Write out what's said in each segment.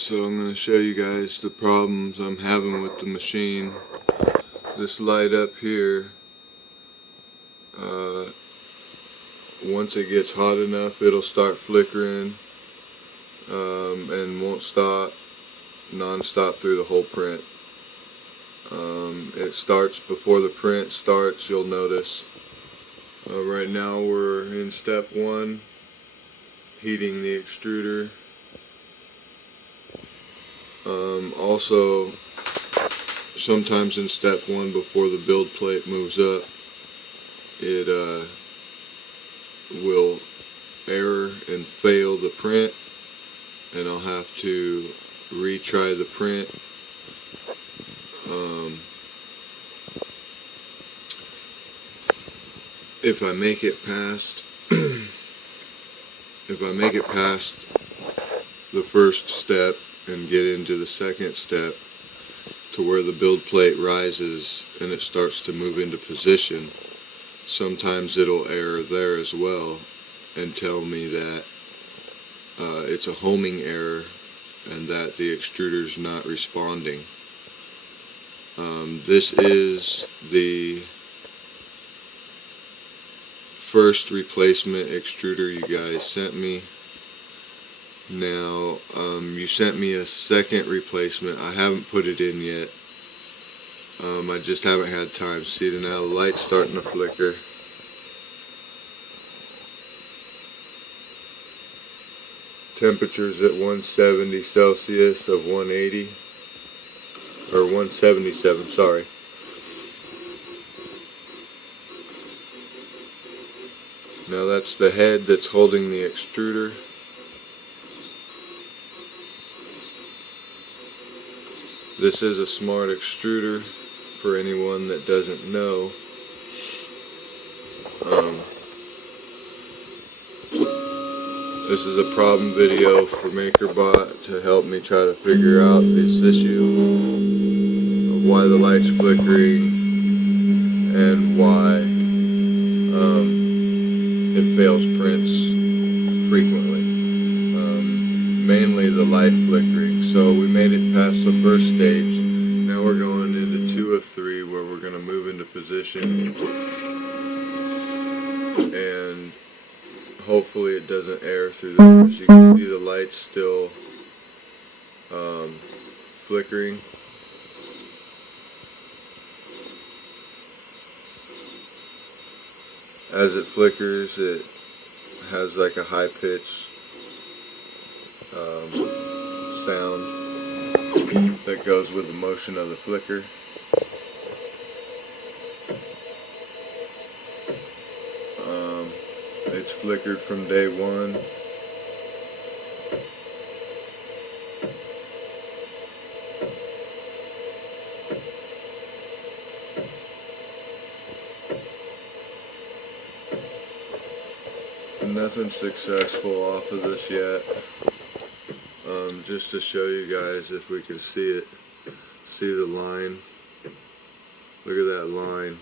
So I'm going to show you guys the problems I'm having with the machine. This light up here, once it gets hot enough, it'll start flickering and won't stop non-stop through the whole print. It starts before the print starts, you'll notice. Right now we're in step 1, heating the extruder. Also, sometimes in step 1, before the build plate moves up, it will error and fail the print, and I'll have to retry the print. If I make it past the first step and get into the second step to where the build plate rises and it starts to move into position, sometimes it'll error there as well and tell me that it's a homing error and that the extruder's not responding. This is the first replacement extruder you guys sent me. Now, you sent me a second replacement. I haven't put it in yet. I just haven't had time. See, now the light's starting to flicker. Temperature's at 170 Celsius of 180, or 177, sorry. Now that's the head that's holding the extruder. This is a smart extruder, for anyone that doesn't know. This is a problem video for MAKERBOT to help me try to figure out this issue of why the light's flickering and why it fails prints frequently. Mainly the light flickering. So we made it past the first stage. Now we're going into 2 of 3 where we're going to move into position and hopefully it doesn't error through there. As you can see, the light's still flickering. As it flickers, it has like a high pitch sound that goes with the motion of the flicker. It's flickered from day 1. Nothing successful off of this yet. Just to show you guys, if we can see it, see the line. Look at that line.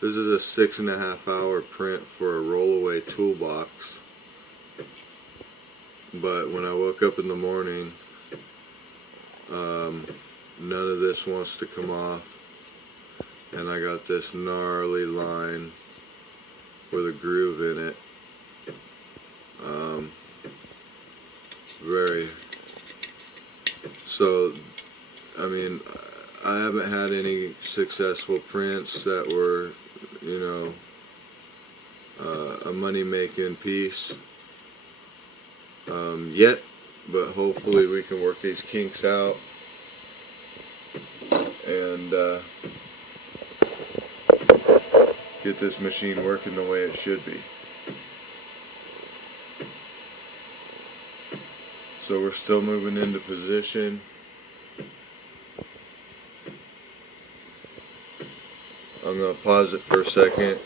This is a 6.5 hour print for a rollaway toolbox. But when I woke up in the morning, none of this wants to come off, and I got this gnarly line with a groove in it. So, I mean, I haven't had any successful prints that were, you know, a money-making piece yet, but hopefully we can work these kinks out and get this machine working the way it should be. So we're still moving into position. I'm going to pause it for a second.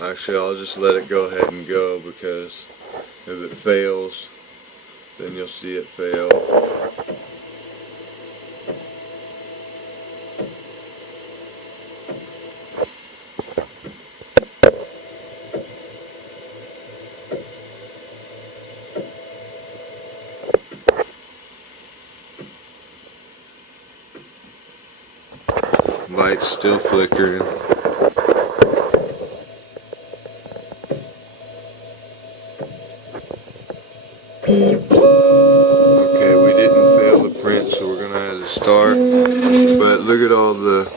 Actually, I'll just let it go ahead and go, because if it fails, then you'll see it fail. light's still flickering. Okay, we didn't fail the print, so we're gonna have to start. But look at all the,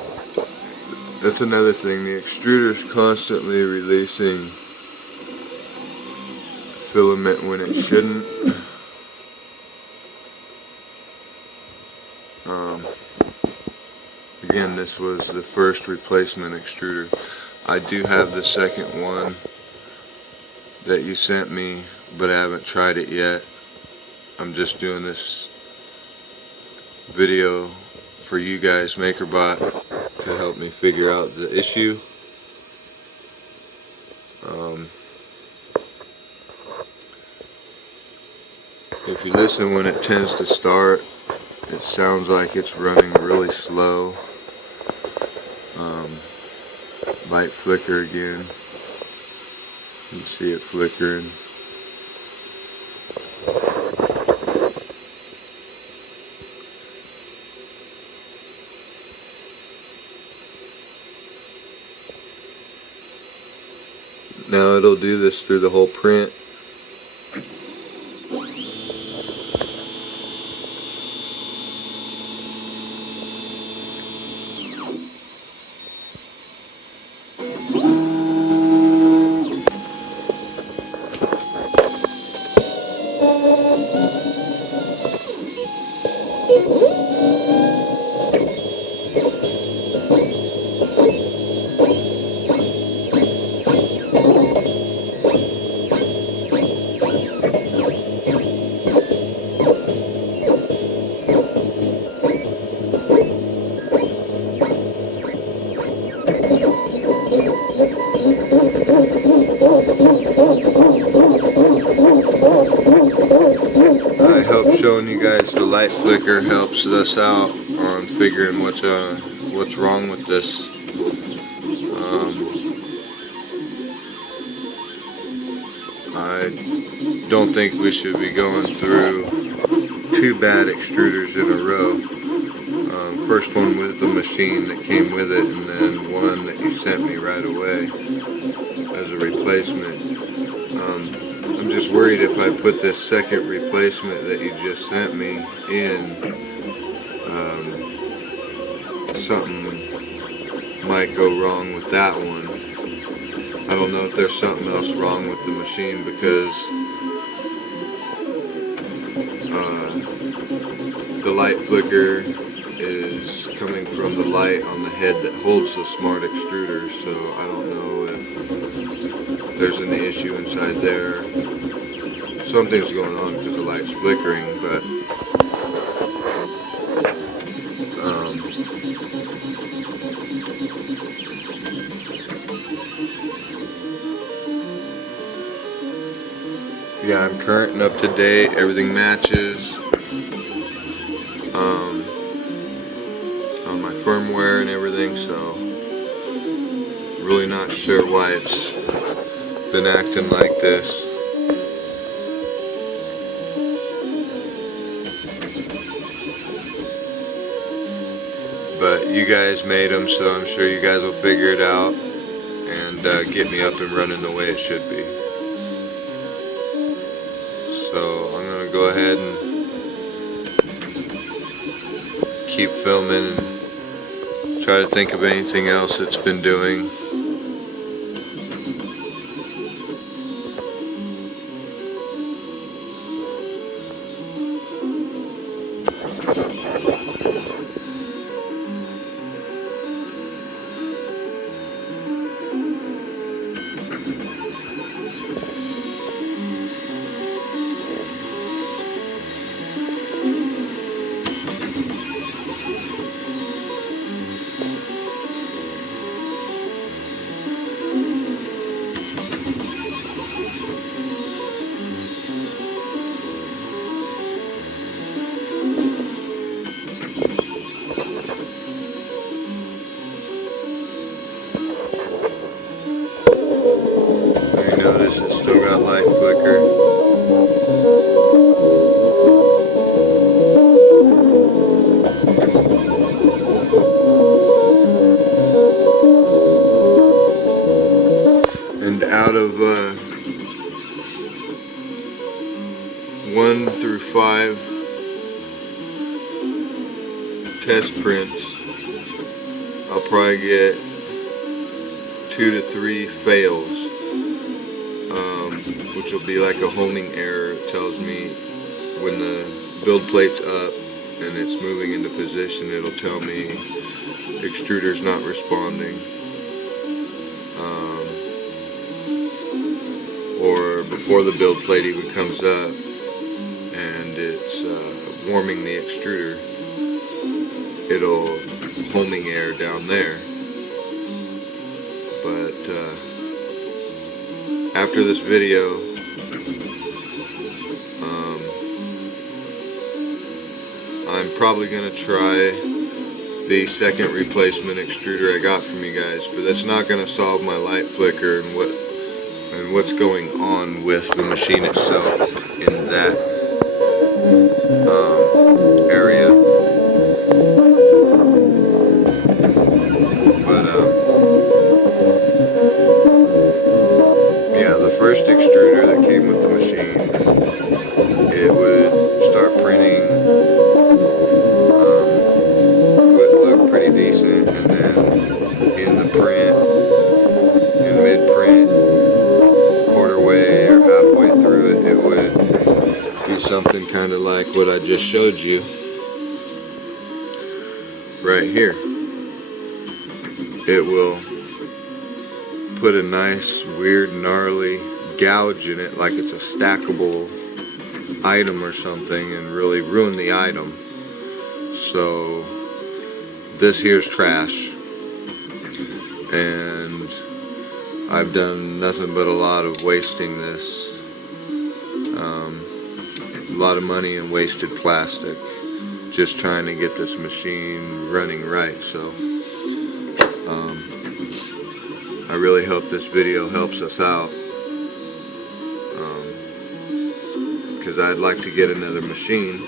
that's another thing, the extruder's constantly releasing filament when it shouldn't. Again, this was the first replacement extruder. I do have the second one that you sent me, but I haven't tried it yet. I'm just doing this video for you guys, MakerBot, to help me figure out the issue. If you listen when it tends to start, it sounds like it's running really slow. Light flicker again. You can see it flickering. Now it'll do this through the whole print. I hope showing you guys the light flicker helps us out on figuring what's wrong with this. I don't think we should be going through two bad extruders in a row. First one with the machine that came with it, and then one that you sent me right away as a replacement. I'm just worried if I put this second replacement that you just sent me in, something might go wrong with that one. I don't know if there's something else wrong with the machine, because the light flicker is coming from the light on the head that holds the smart extruder, so I don't know if there's any issue inside there. Something's going on because the light's flickering, but yeah, I'm current and up to date, everything matches on my firmware and everything, so really not sure why it's been acting like this. But you guys made them, so I'm sure you guys will figure it out and get me up and running the way it should be. So I'm going to go ahead and keep filming and try to think of anything else it's been doing. 1 through 5 test prints, I'll probably get 2 to 3 fails, which will be like a homing error. It tells me when the build plate's up and it's moving into position, it'll tell me extruder's not responding. Or before the build plate even comes up and it's warming the extruder, it'll homing air down there. But after this video, I'm probably going to try the second replacement extruder I got from you guys, but that's not going to solve my light flicker and what's going on with the machine itself in that area. But yeah, the first extruder that came with the machine, it would start printing, would look pretty decent, and then in the print, in mid-print, quarter way or halfway through it, it would do something kind of like what I just showed you right here. It will put a nice, weird, gnarly gouge in it like it's a stackable item or something and really ruin the item. So this here's trash, and I've done nothing but a lot of wasting this, a lot of money in wasted plastic just trying to get this machine running right. So I really hope this video helps us out, because I'd like to get another machine.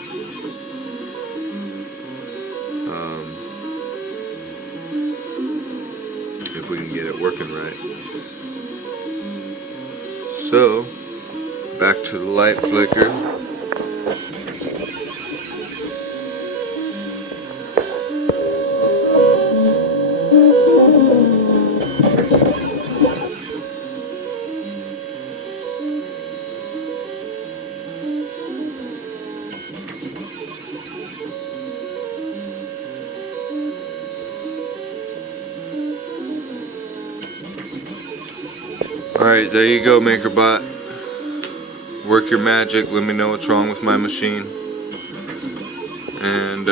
If we can get it working right. So, back to the light flicker. Alright, there you go, MakerBot. Work your magic, let me know what's wrong with my machine. And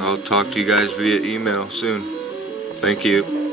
I'll talk to you guys via email soon. Thank you.